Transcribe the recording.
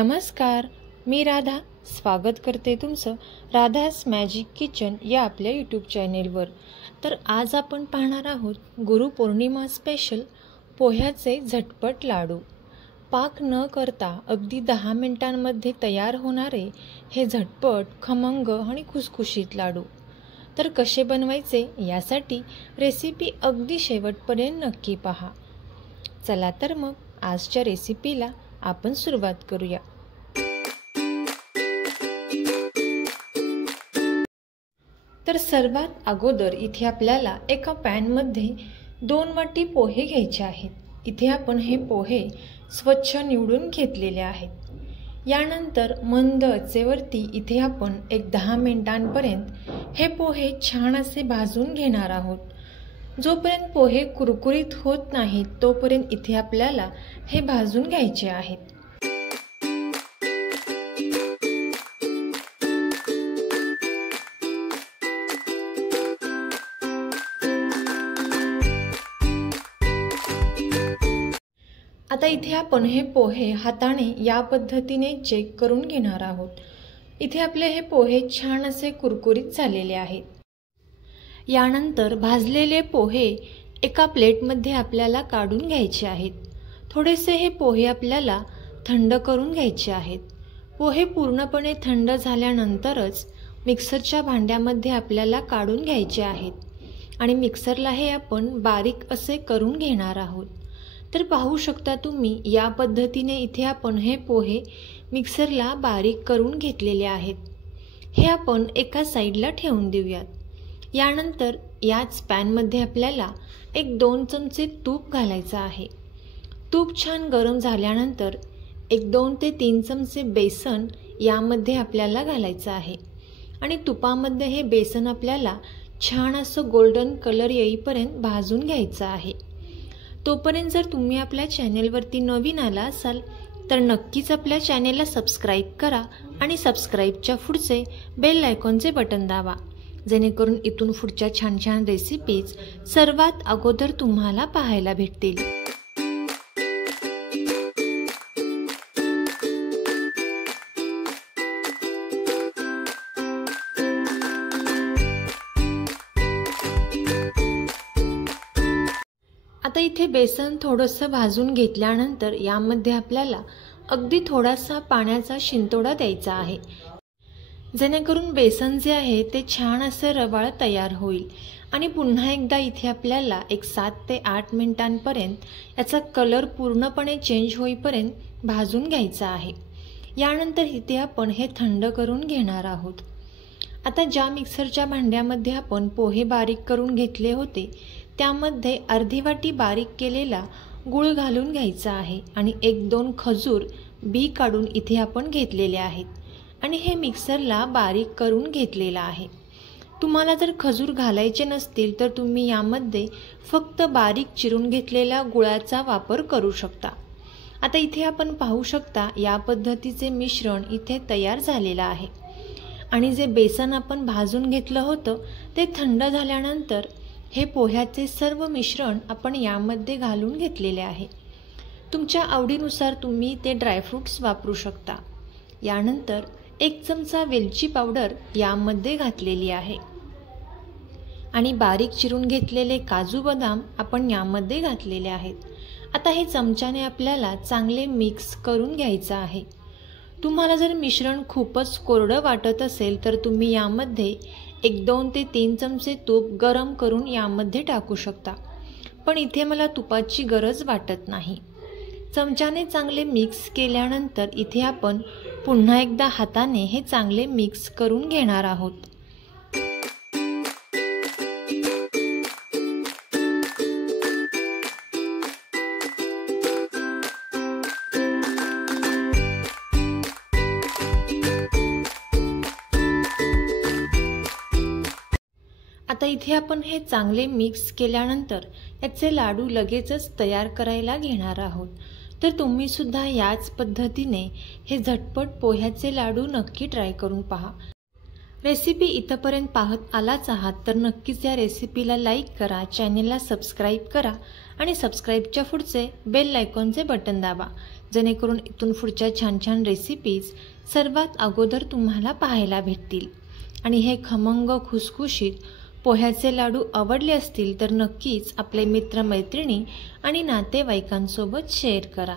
नमस्कार, मी राधा स्वागत करते तुमचं राधास मॅजिक किचन या आपल्या यूट्यूब चॅनेलवर। तर आज आपण पाहणार आहोत गुरुपौर्णिमा स्पेशल पोह्याचे झटपट लाडू। पाक न करता अगदी 10 मिनिटांमध्ये तयार होणारे हे झटपट, खमंग आणि खुसखुशीत लाडू। तर कसे बनवायचे यासाठी रेसिपी अगदी शेवटपर्यंत नक्की पहा। चला तर मग आजच्या रेसिपीला आपण सुरुवात करूया। तर सर्वात अगोदर इथे आपल्याला एका पॅनमध्ये 2 वाटी पोहे घ्यायचे आहेत। इथे आपण हे पोहे स्वच्छ निवडून घेतलेले आहेत। यानंतर मंद आचेवरती इथे आपण एक 10 मिनिटांपर्यंत हे पोहे छान असे भाजून घेणार आहोत। जोपर्यंत पोहे कुरकुरीत होत नाहीत तोपर्यंत इथे आपल्याला हे भाजून घ्यायचे आहेत। आता इथे आपण हे पोहे हाताने या पद्धतीने चेक करून घेणार आहोत। इथे आपले हे पोहे छान असे कुरकुरीत झालेले आहेत। यानंतर भाजलेले पोहे एका प्लेटमध्ये आपल्याला काढून घ्यायचे आहेत। थोडेसे हे पोहे आपल्याला थंड करून घ्यायचे आहेत। पोहे पूर्णपणे थंड झाल्यानंतरच मिक्सरच्या भांड्यामध्ये आपल्याला काढून घ्यायचे आहेत आणि मिक्सरला हे आपण बारीक असे करून घेणार आहोत। तर पाहू शकता तुम्ही या पद्धतीने इथे आपण हे पोहे मिक्सरला बारीक करून घेतलेले आहेत। हे आपण एका साईडला ठेवून देऊयात। यानंतर याच पॅनमध्ये आपल्याला एक 2 चमचे तूप घालायचं आहे। तूप छान गरम झाल्यानंतर एक 2 ते 3 चमचे बेसन यामध्ये आपल्याला घालायचं आहे आणि तुपामध्ये हे बेसन आपल्याला छान असं गोल्डन कलर येईपर्यंत भाजून घ्यायचं आहे। तोपर्यंत जर तुम्ही आपल्या चॅनेलवरती नवीन आला असाल तर नक्कीच आपल्या चॅनेलला सबस्क्राईब करा आणि सबस्क्राईबच्या पुढचे बेल आयकॉनचे बटन दाबा, जेणेकरून इथून पुढच्या छान छान रेसिपीज सर्वात अगोदर तुम्हाला पाहायला भेटतील। आता इथे बेसन थोडंसं भाजून घेतल्यानंतर यामध्ये आपल्याला अगदी थोडासा पाण्याचा शिंतोडा द्यायचा आहे, जेणेकरून बेसन जे आहे ते छान असं रवाळ तयार होईल। आणि पुन्हा एकदा इथे आपल्याला एक 7 ते 8 मिनिटांपर्यंत याचा कलर पूर्णपणे चेंज होईपर्यंत भाजून घ्यायचा आहे। यानंतर इथे आपण हे थंड करून घेणार आहोत। आता ज्या मिक्सरच्या भांड्यामध्ये आपण पोहे बारीक करून घेतले होते त्यामध्ये अर्धी वाटी बारीक केलेला गूळ घालून घ्यायचा आहे आणि 1-2 खजूर बी काढून इथे आपण घेतलेले आहेत आणि हे मिक्सरला बारीक करून घेतलेला आहे। तुम्हाला जर खजूर घालायचे नसतील तर तुम्ही यामध्ये फक्त बारीक चिरून घेतलेल्या गुळाचा वापर करू शकता। आता इथे आपण पाहू शकता या पद्धतीचे मिश्रण इथे तयार झालेलं आहे आणि जे बेसन आपण भाजून घेतलं होतं ते थंड झाल्यानंतर हे पोह्याचे सर्व मिश्रण आपण यामध्ये घालून घेतलेले आहे। तुमच्या आवडीनुसार तुम्ही ते ड्रायफ्रूट्स वापरू शकता। यानंतर 1 चमचा वेलची पावडर यामध्ये घातलेली आहे आणि बारीक चिरून घेतलेले काजू बदाम आपण यामध्ये घातलेले आहेत। आता हे चमच्याने आपल्याला चांगले मिक्स करून घ्यायचं आहे। तुम्हाला जर मिश्रण खूपच कोरडं वाटत असेल तर तुम्ही यामध्ये 1-2 ते 3 चमचे तूप गरम करून यामध्ये टाकू शकता, पण इथे मला तुपाची गरज वाटत नाही। चमच्याने चांगले मिक्स केल्यानंतर इथे आपण पुन्हा एकदा हाताने हे चांगले मिक्स करून घेणार आहोत। आता इथे आपण हे चांगले मिक्स केल्यानंतर याचे लाडू लगेचच तयार करायला घेणार आहोत। तर तुम्ही सुद्धा याच पद्धतीने हे झटपट पोह्याचे लाडू नक्की ट्राय करून पहा। रेसिपी इथपर्यंत पाहत आलाच आहात तर नक्कीच या रेसिपीला लाईक करा, चॅनेलला सबस्क्राईब करा आणि सबस्क्राईबच्या पुढचे बेल आयकॉनचे बटन दाबा, जेणेकरून इथून पुढच्या छान छान रेसिपीज सर्वात अगोदर तुम्हाला पाहायला भेटतील। आणि हे खमंग खुसखुशीत पोह्याचे लाडू आवडले असतील तर नक्कीच आपले मित्रमैत्रिणी आणि नातेवाईकांसोबत शेअर करा।